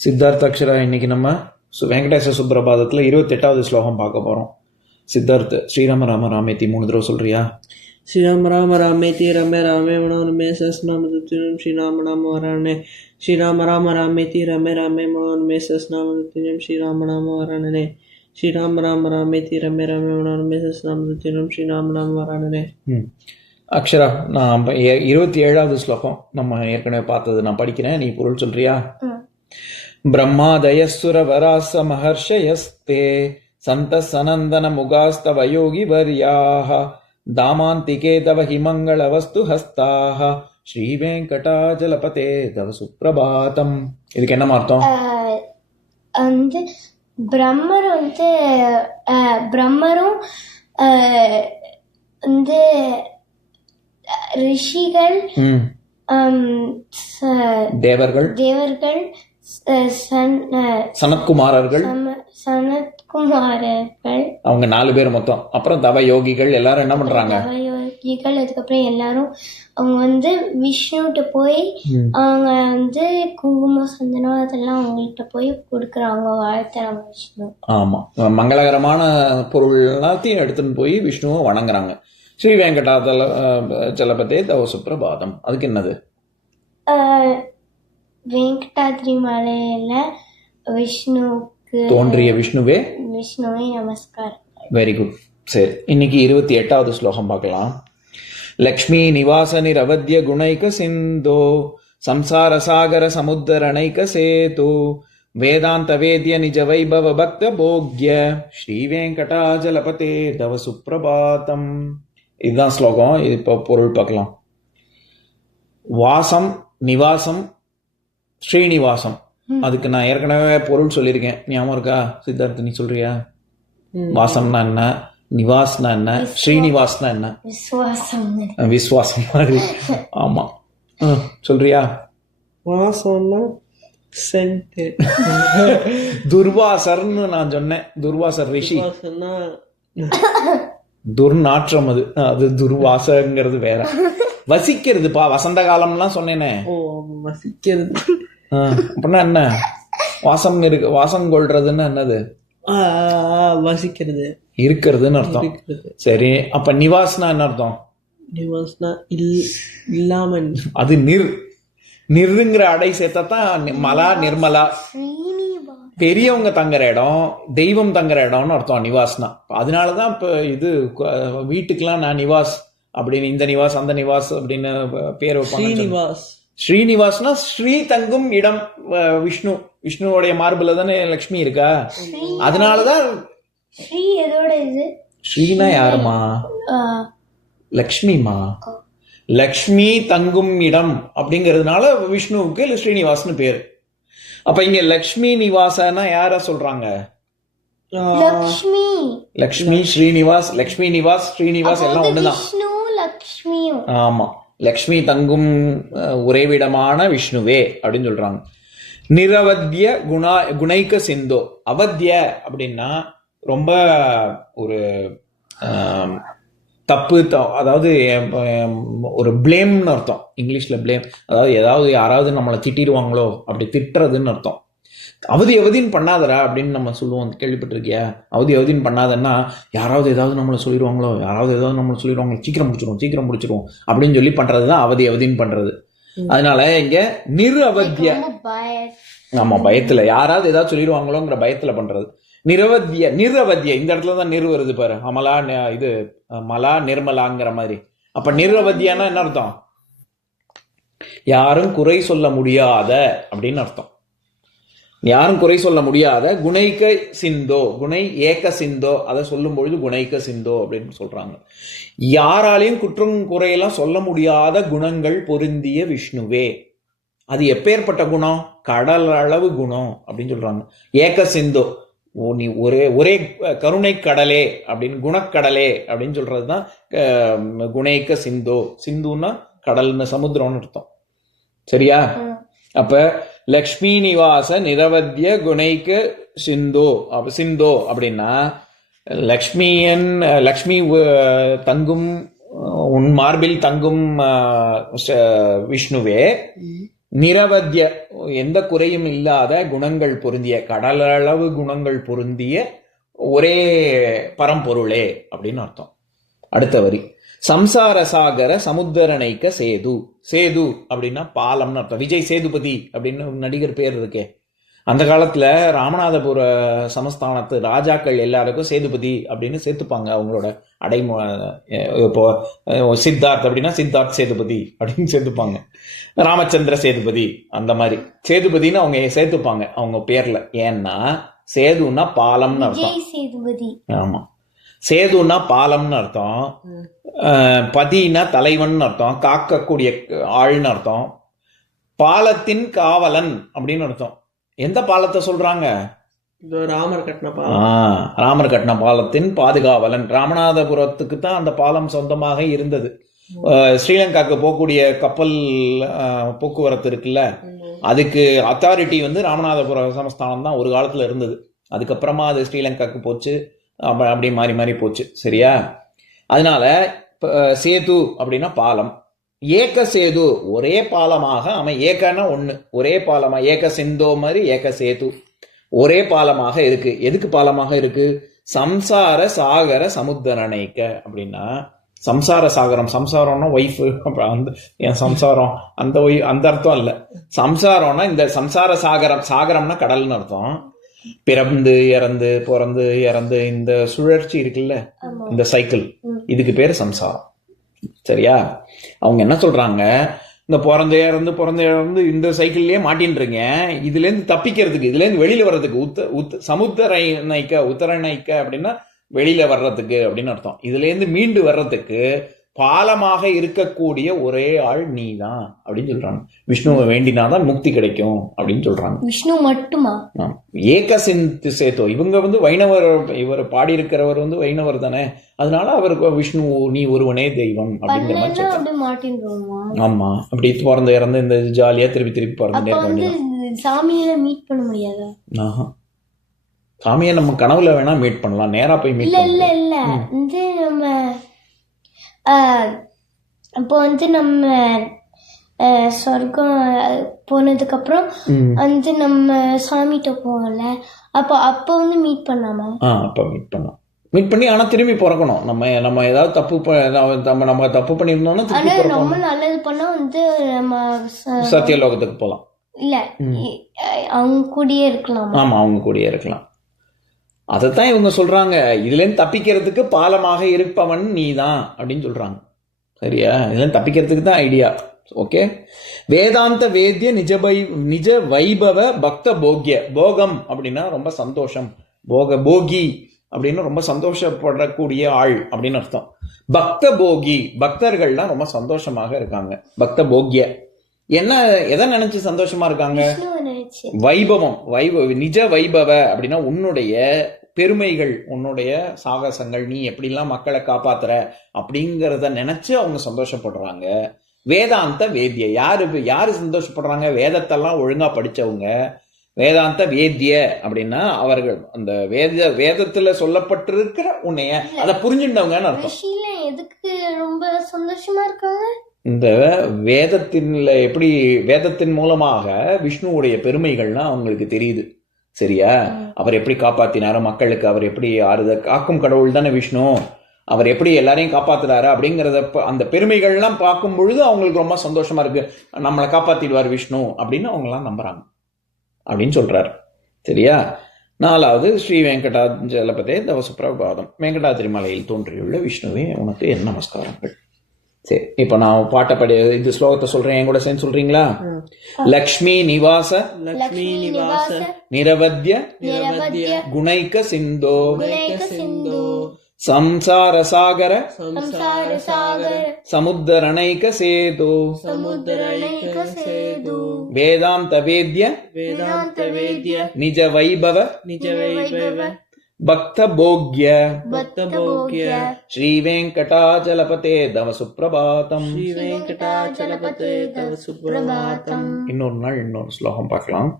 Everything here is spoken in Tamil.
சித்தார்த்த அக்ஷரா இன்னைக்கு நம்ம வெங்கடேச சுப்ரபாதத்தில் 28வது ஸ்லோகம் பார்க்க போகிறோம். சித்தார்த்த ஸ்ரீராம ராம ராமேத்தி 3 தடவை சொல்றியா? ஸ்ரீராம ராம ராமேதி ரமே ராமே மனோன்மே சஸ்நாமதுத்தினம் ஸ்ரீராம நாம வரானே ஸ்ரீராம ராம ராமேதி ரமே ராமே மனோன்மே சஸ்நாமதுத்தினம் ஸ்ரீராம நாம வரானே ஸ்ரீராம ராம ராமேதி ரமே ராமே மனோன்மே சஸ்நாமதுத்தினம் ஸ்ரீராம நாம வரானே. அக்ஷரா, நான் 27வது ஸ்லோகம் நம்ம ஏற்கனவே பார்த்தது நான் படிக்கிறேன், நீ பொருள் சொல்றியா? பிரம்மாதயசுரவராச மஹர்ஷயஸ்தே சந்த சனந்தன முகாஸ்தவ யோகி வர்யாஹ தாமாந்திகே தவ ஹிமங்கள வஸ்து ஹஸ்தாஹ ஸ்ரீ வெங்கடாஜலபதே தவ சுப்ரபாதம். இதுக்கு என்ன அர்த்தம்? வந்து பிரம்மரும் வந்து ரிஷிகள், தேவர்கள், சனத்குமாரர்கள், அவங்க 4 பேர் மொத்தம். அப்புறம் தவ யோகிகள் எல்லாரும் என்ன பண்றாங்க? யோகிகள். அதுக்கப்புறம் எல்லாரும் அவங்க வந்து விஷ்ணுகிட்ட போய் அவங்க வந்து குங்குமம் சந்தனம் அதெல்லாம் அவங்கள்ட்ட போய் கொடுக்குறாங்க, வாழ்த்துறாங்க விஷ்ணு. ஆமா, மங்களகரமான பொருள் எல்லாத்தையும் எடுத்துன்னு போய் விஷ்ணுவை வணங்குறாங்க. ஸ்ரீ வெங்கடாதல ஜலபதே தவ சுப்ரபாதம். அதுக்கு என்னது? வெங்கடாத்ரி மலையில விஷ்ணுவுக்கு தோன்றிய விஷ்ணுவே நமஸ்காரம். Very good. சரி, இன்னைக்கு 28வது ஸ்லோகம் பார்க்கலாம். லக்ஷ்மி நிவாச நிரவத்ய குணைக சிந்தோ சம்சார சாகர சமுத்தரணைக சேது வேதாந்த வேத்ய நிஜ வைபவ பக்த போக்ய ஸ்ரீ வெங்கடாஜலபதே தவ சுப்ரபாதம். இதுதான் ஸ்லோகம். இது இப்போ பொருள் பார்க்கலாம். வாசம், நிவாசம், ஸ்ரீனிவாசம். அதுக்கு நான் ஏற்கனவே பொருள் சொல்லியிருக்கேன், ஞாபகம் இருக்கா? சித்தார்த்த, நீ சொல்றியா? வாசம்னா என்ன, நிவாஸ்னா என்ன, ஸ்ரீனிவாஸ்னா என்ன? விஸ்வாசம் மாதிரி. ஆமா, சொல்றியா? வாசம்னா துர்வாசர்னு நான் சொன்னேன். துர்வாசர் ரிஷி. துர்நாற்றம் அது துர்வாசங்கிறது வேற. வசிக்கிறதுப்பா, வசந்த காலம்லாம் சொன்னேனே. வசிக்கிறது அப்படின்னா என்ன? வாசம் இருக்கு, வாசம் கொள்றதுன்னு என்னது? வசிக்கிறது, இருக்கிறதுன்னு அர்த்தம். சரி, அப்ப நிவாஸ்னா என்ன அர்த்தம்? நிவாஸ்னா இல்லாம. அது நிறுங்கிற அடை சேர்த்தான் மலா, நிர்மலா. பெரியவங்க தங்குற இடம், தெய்வம் தங்குற இடம்னு அர்த்தம் நிவாஸ்னா. அதனாலதான் இப்ப இது வீட்டுக்கெல்லாம் நான் நிவாஸ் அப்படின்னு, இந்த நிவாஸ் அந்த நிவாஸ் அப்படின்னு பேர் வைப்பாங்க. ஸ்ரீனிவாஸ்னா ஸ்ரீ தங்கும் இடம். விஷ்ணுவோடைய மார்புல தானே லக்ஷ்மி இருக்கா, அதனாலதான் ஸ்ரீனா யாருமா? லக்ஷ்மிமா. லக்ஷ்மி தங்கும் இடம் அப்படிங்கிறதுனால விஷ்ணுவுக்கு ஸ்ரீனிவாஸ்னு பேரு. அப்ப இங்க லக்ஷ்மி நிவாசனா யார சொல்றாங்க? லக்ஷ்மி, ஸ்ரீனிவாஸ். லக்ஷ்மி நிவாஸ், ஸ்ரீனிவாஸ் எல்லாம் ஒண்ணுதான். ஆமா, லக்ஷ்மி தங்கும் உறைவிடமான விஷ்ணுவே அப்படின்னு சொல்றாங்க. நிரவத்ய குணைக்க சிந்தோ. அவத்ய அப்படின்னா ரொம்ப ஒரு தப்பு, அதாவது ஒரு பிளேம்னு அர்த்தம். இங்கிலீஷ்ல பிளேம், அதாவது ஏதாவது யாராவது நம்மளை திட்டிடுவாங்களோ அப்படி திட்டுறதுன்னு அர்த்தம். அவதின்னு பண்ணாதரா அப்படின்னு நம்ம சொல்லுவோம், கேள்விப்பட்டிருக்கியா? அவதின்னு பண்ணாதன்னா யாராவது ஏதாவது நம்மளை சொல்லிடுவாங்களோ, சீக்கிரம் முடிச்சிருவோம் அப்படின்னு சொல்லி பண்றதுதான் அவதின்னு பண்றது. அதனால இங்க அவத்ய, ஆமா, பயத்துல யாராவது ஏதாவது சொல்லிடுவாங்களோங்கிற பயத்துல பண்றது. நிரவத்ய இந்த இடத்துலதான் வருது பாரு. அமலா, இது மலா, நிர்மலாங்கிற மாதிரி. அப்ப நிரவத்யானா என்ன அர்த்தம்? யாரும் குறை சொல்ல முடியாத அப்படின்னு அர்த்தம். யாரும் குறை சொல்ல முடியாத. குணைக்க சிந்தோ, குணை ஏக சிந்தோ, அதை சொல்லும் பொழுது குணைக்க சிந்தோ அப்படின்னு சொல்றாங்க. யாராலையும் குற்றம் குறையெல்லாம் சொல்ல முடியாத குணங்கள் பொருந்திய விஷ்ணுவே. அது எப்பேற்பட்ட குணம்? கடல் அளவு குணம் அப்படின்னு சொல்றாங்க. ஏக சிந்தோ, நீ ஒரே கருணை கடலே அப்படின்னு, குணக்கடலே அப்படின்னு சொல்றதுதான் குணைக்க சிந்தோ. சிந்துன்னா கடல்னு, சமுத்திரம்னு அர்த்தம். சரியா? அப்ப லக்ஷ்மி நிவாச நிரவத்ய குணைக்க சிந்தோ அப்படின்னா லக்ஷ்மி தங்கும், உன் மார்பில் தங்கும் விஷ்ணுவே, நிரவத்திய எந்த குறையும் இல்லாத குணங்கள் பொருந்திய, கடலளவு குணங்கள் பொருந்திய ஒரே பரம்பொருளே அப்படின்னு அர்த்தம். அடுத்த வரி, சம்சார சாகர சமுத்திரனைக்க சேது. சேது அப்படின்னா பாலம்னு அர்த்தம். விஜய் சேதுபதி அப்படின்னு ஒரு நடிகர் பேர் இருக்கே. அந்த காலத்துல ராமநாதபுர சமஸ்தானத்து ராஜாக்கள் எல்லாருக்கும் சேதுபதி அப்படின்னு சேர்த்துப்பாங்க அவங்களோட அடைமொ. இப்போ சித்தார்த் அப்படின்னா சித்தார்த் சேதுபதி அப்படின்னு சேர்த்துப்பாங்க. ராமச்சந்திர சேதுபதி அந்த மாதிரி சேதுபதினு அவங்க சேர்த்துப்பாங்க அவங்க பேர்ல. ஏன்னா சேதுன்னா பாலம்னு அர்த்தம். விஜய் சேதுபதி. ஆமா, சேதுன்னா பாலம்னு அர்த்தம். பதினா தலைவன் அர்த்தம். காக்கக்கூடிய ஆள்னு அர்த்தம். பாலத்தின் காவலன் அப்படின்னு அர்த்தம். எந்த பாலத்தை சொல்றாங்க? ராமர் கட்டின பாலம். ராமர் கட்டின பாலத்தின் பாதுகாவலன். ராமநாதபுரத்துக்கு தான் அந்த பாலம் சொந்தமாக இருந்தது. ஸ்ரீலங்காக்கு போகக்கூடிய கப்பல் போக்குவரத்து இருக்குல்ல, அதுக்கு அத்தாரிட்டி வந்து ராமநாதபுர சமஸ்தானம் தான் ஒரு காலத்துல இருந்தது. அதுக்கப்புறமா அது ஸ்ரீலங்காக்கு போச்சு, அப்படி மாறி மாறி போச்சு. சரியா? அதனால சேது அப்படின்னா பாலம். ஏக சேது ஒரே பாலமாக ஏகன்னா ஒண்ணு, ஒரே பாலமா. ஏக சிந்தோ மாதிரி ஏக சேது ஒரே பாலமாக இருக்கு. எதுக்கு பாலமாக இருக்கு? சம்சார சாகர சமுத்திரனைக்க அப்படின்னா, சம்சார சாகரம், சம்சாரம்னா ஒய்ஃப், அந்த என் சம்சாரம் அந்த அந்த அர்த்தம் இல்ல. சம்சாரம்னா இந்த சம்சார சாகரம், சாகரம்னா கடல்னு அர்த்தம். பிறந்து இறந்து பிறந்து இறந்து இந்த சுழற்சி இருக்குல்ல, இந்த சைக்கிள், இதுக்கு பேரு சம்சாரம். சரியா? அவங்க என்ன சொல்றாங்க, இந்த பிறந்து இறந்து இந்த சைக்கிள்லயே மாட்டின்றீங்க. இதுல இருந்து தப்பிக்கிறதுக்கு, இதுல இருந்து வெளியில வர்றதுக்கு, உத்தரணைக்க அப்படின்னா வெளியில வர்றதுக்கு அப்படின்னு அர்த்தம். இதுல இருந்து மீண்டு வர்றதுக்கு பாலமாக இருக்கக்கூடிய ஒரே ஆள் நீதான் அப்படின்னு சொல்றாங்க. விஷ்ணுவை வேண்டினாதான் முக்தி கிடைக்கும் அப்படின்னு சொல்றாங்க. விஷ்ணு மட்டுமா? ஏக சிந்து சேத்தோ. இவங்க வந்து வைணவர், இவர் பாடி இருக்கிறவர் வந்து வைணவர் தானே, அதனால அவருக்கு விஷ்ணு நீ ஒருவனே தெய்வம் அப்படிங்கிற மாதிரி சொல்றாங்க. ஆமா, அப்படி பிறந்து இறந்து இந்த ஜாலியா திருப்பி பிறந்துட்டே சாமியில மீட் பண்ண முடியாதா? சாமியை நம்ம கனவுல வேணா மீட் பண்ணலாம், நேரா போய் மீட் இல்ல வந்து நம்ம இப்போ வந்து நம்ம சொர்க்கம் போனதுக்கு அப்புறம் வந்து நம்ம சாமிகிட்ட போவோம்ல, அப்போ வந்து மீட் பண்ணாம அப்ப மீட் பண்ணலாம். மீட் பண்ணி ஆனா திரும்பி பிறக்கணும். நம்ம ஏதாவது நம்ம தப்பு பண்ணிருந்தோம்னா ரொம்ப நல்லது பண்ணா வந்து நம்ம சத்தியலோகத்துக்கு போலாம். இல்ல அவங்க கூடயே இருக்கலாம். ஆமா, அவங்க கூடயே இருக்கலாம். அதைத்தான் இவங்க சொல்றாங்க. இதுல இருந்து தப்பிக்கிறதுக்கு பாலமாக இருப்பவன் நீதான் அப்படின்னு சொல்றாங்க. சரியா? இதுல தப்பிக்கிறதுக்கு தான் ஐடியா. ஓகே. வேதாந்த வேத்ய நிஜ வைபவ பக்த போக்ய. போகம் அப்படின்னா ரொம்ப சந்தோஷம், போகி அப்படின்னு ரொம்ப சந்தோஷப்படக்கூடிய ஆள் அப்படின்னு அர்த்தம். பக்த போகி, பக்தர்கள்லாம் ரொம்ப சந்தோஷமாக இருக்காங்க. பக்த போக்ய என்ன, எதை நினைச்சு சந்தோஷமா இருக்காங்க? வைபவம், நிஜ வைபவ அப்படின்னா உன்னுடைய பெருமைகள், உன்னுடைய சாகசங்கள், நீ எப்படிலாம் மக்களை காப்பாத்துற அப்படிங்கிறத நினைச்சு அவங்க சந்தோஷப்படுறாங்க. வேதாந்த வேத்ய, யாரு சந்தோஷப்படுறாங்க? வேதத்தெல்லாம் ஒழுங்கா படிச்சவங்க. வேதாந்த வேத்ய அப்படின்னா அவர்கள் அந்த வேதத்துல சொல்லப்பட்டிருக்கிற உன்னைய அதை புரிஞ்சுட்டவங்கன்னு அர்த்தம். எதுக்கு ரொம்ப சந்தோஷமா இருக்காங்க? இந்த வேதத்தின் மூலமாக விஷ்ணுவுடைய பெருமைகள்லாம் அவங்களுக்கு தெரியுது. சரியா? அவர் எப்படி காப்பாத்தினாரு மக்களுக்கு, அவர் எப்படி காக்கும் கடவுள் தானே விஷ்ணு, அவர் எப்படி எல்லாரையும் காப்பாத்துறாரு அப்படிங்கறத அந்த பெருமைகள்லாம் பார்க்கும் பொழுது அவங்களுக்கு ரொம்ப சந்தோஷமா இருக்கு. நம்மளை காப்பாத்திடுவார் விஷ்ணு அப்படின்னு அவங்க எல்லாம் நம்புறாங்க அப்படின்னு சொல்றாரு. சரியா? 4வது ஸ்ரீ வெங்கடாஜலபதே தவ சுப்ரபாதம். வெங்கடாதிரி மலையில் தோன்றியுள்ள விஷ்ணுவே உனக்கு என் நமஸ்காரங்கள். சரி, இப்ப நான் பாட்டப்படி இது ஸ்லோகத்தை சொல்றேன், என் கூட சேர்ந்து சொல்றீங்களா? லக்ஷ்மி நிவாச நிரவத்ய குணைக்க சிந்தோ சம்சார சாகர சமுத்திரனைக சேது வேதாந்த வேத்ய நிஜ வைபவ பக்த போக்ய ஸ்ரீ வெங்கடாச்சலபதே தவ சுப்ரபாதம். இன்னொரு நாள் இன்னொரு ஸ்லோகம் பார்க்கலாம்.